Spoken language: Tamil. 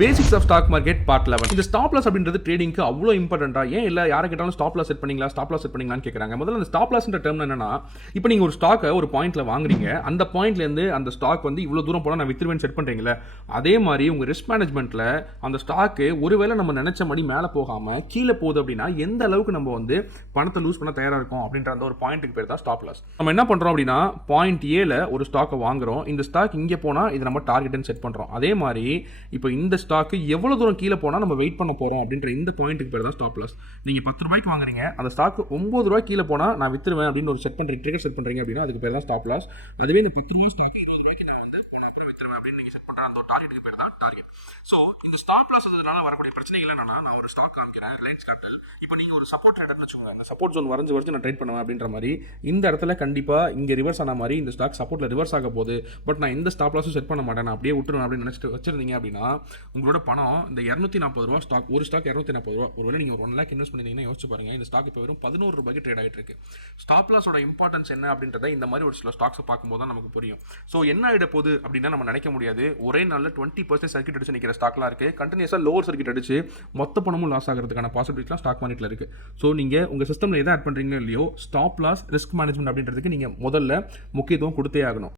Basics of stock market part 11. இந்த ஸ்டாப் லாஸ் அப்படின்றது ட்ரேடிங்க்கு அவ்வளோ இம்பார்ட்டண்டா? ஏன் இல்லை யாரை கேட்டாலும் ஸ்டாப் லாஸ் செட் பண்ணீங்களா, ஸ்டாப் லாஸ் செட் பண்ணீங்களான்னு கேட்குறாங்க. முதல்ல அந்த ஸ்டாப் லாஸ்ன்ற டேர்ம் என்னன்னா, இப்போ நீங்கள் ஒரு ஸ்டாக்கை ஒரு பாயிண்ட்ல வாங்குறீங்க, அந்த பாயிண்ட்லேருந்து அந்த ஸ்டாக் வந்து இவ்வளோ தூரம் போனால் நான் வித்துருவேன் செட் பண்ணுறீங்களே, அதே மாதிரி உங்கள் ரிஸ்க் மேனேஜ்மெண்ட்டில் அந்த ஸ்டாக்கு ஒருவேளை நம்ம நினைச்ச மாதிரி மேலே போகாமல் கீழே போகுது அப்படின்னா எந்த அளவுக்கு நம்ம வந்து பணத்தை லூஸ் பண்ண தயாராக இருக்கும் அப்படின்ற அந்த ஒரு பாயிண்ட்டுக்கு பேர் தான் ஸ்டாப் லாஸ். நம்ம என்ன பண்ணுறோம் அப்படின்னா, பாயிண்ட் ஏல ஒரு ஸ்டாக்கை வாங்குறோம், இந்த ஸ்டாக் இங்கே போனால் இது நம்ம டார்கெட்னு செட் பண்ணுறோம். அதே மாதிரி இப்போ இந்த ஸ்டாக்கு எவ்வளோ தூரம் கீழே போனால் நம்ம வெயிட் பண்ண போகிறோம் அப்படின்ற இந்த பாயிண்ட்டுக்கு பேர் தான் ஸ்டாப் லாஸ். நீங்கள் 10 ரூபாய்க்கு வாங்குறீங்க, அந்த ஸ்டாக்கு 9 ரூபாய் கீழே போனால் நான் வித்துருவேன் அப்படின்னு ஒரு செட் பண்ணுறீங்க, ட்ரிகர் செட் பண்ணுறீங்க அப்படின்னா அதுக்கு பேர் தான் ஸ்டாப் லாஸ். அதுவே இந்த 10 ரூபாய் ஸ்டாக் 20 ரூபாய்க்கு நான் வந்து போனால் அப்புறம் வித்துருவேன் அப்படின்னு நீங்கள் செட் பண்ணுற அந்த டார்கெட்டுக்கு பேர் தான் டார்கெட். ஸோ இந்த ஸ்டாப் லாஸ் அதனால வரக்கூடிய பிரச்சனைகள் என்னன்னா, நான் ஒரு ஸ்டாக் காமிக்கிறேன், ரிலையன்ஸ் கேபிட்டல். இப்போ நீங்கள் ஒரு சப்போர்ட் ட்ரேடர்னு வச்சுக்கோங்க, இந்த சப்போர்ட் ஜோன் வரைஞ்சு நான் ட்ரேட் பண்ணுவேன் அப்படின்ற மாதிரி இந்த இடத்துல கண்டிப்பாக இங்கே ரிவர்ஸ் ஆன மாதிரி இந்த ஸ்டாக் சப்போர்ட்டில் ரிவர்ஸ் ஆக போகுது, பட் நான் எந்த ஸ்டாப் லாஸும் செட் பண்ண மாட்டேன், நான் அப்படியே விட்டுருவேன் அப்படின்னு நினச்சிட்டு வச்சிருந்தீங்க அப்படின்னா உங்களோட பணம் இந்த 240 ரூபா ஸ்டாக், ஒரு ஸ்டாக் 240 ரூபா, ஒருவேளை நீங்கள் ஒரு 1 லேக் இன்வெஸ்ட் பண்ணிங்கன்னா யோசிச்சு பாருங்க, இந்த ஸ்டாக் இப்போ வெறும் 11 ரூபாய்க்கு ட்ரேட் ஆகிட்டு இருக்கு. ஸ்டாப் லாஸோட இம்பார்ட்டன்ஸ் என்ன அப்படின்றத இந்த மாதிரி ஒரு சில ஸ்டாக்ஸை பார்க்கும்போது தான் நமக்கு புரியும். ஸோ என்ன ஆகிட போகுது அப்படின்னா நம்ம நினைக்க முடியாது. ஒரே நாளில் 20% சர்க்கிட் அடிச்சு நிற்கிற ஸ்டாக்லாம் இருக்குது, கண்டினியூஸாக லோவர் சர்க்கிட் அடிச்சு மொத்த பணமும் லாஸ் ஆகிறதுக்கான பாசிபிலிட்டிலாம் ஸ்டாக் மார்க்கெட்டில் இருக்குது. ஸோ நீங்கள் உங்கள் சிஸ்டமில் எதை ஆட் பண்ணுறீங்களோ இல்லையோ, ஸ்டாப் லாஸ் ரிஸ்க் மேனேஜ்மெண்ட் அப்படின்றதுக்கு நீங்கள் முதல்ல முக்கியத்துவம் கொடுத்தே ஆகணும்.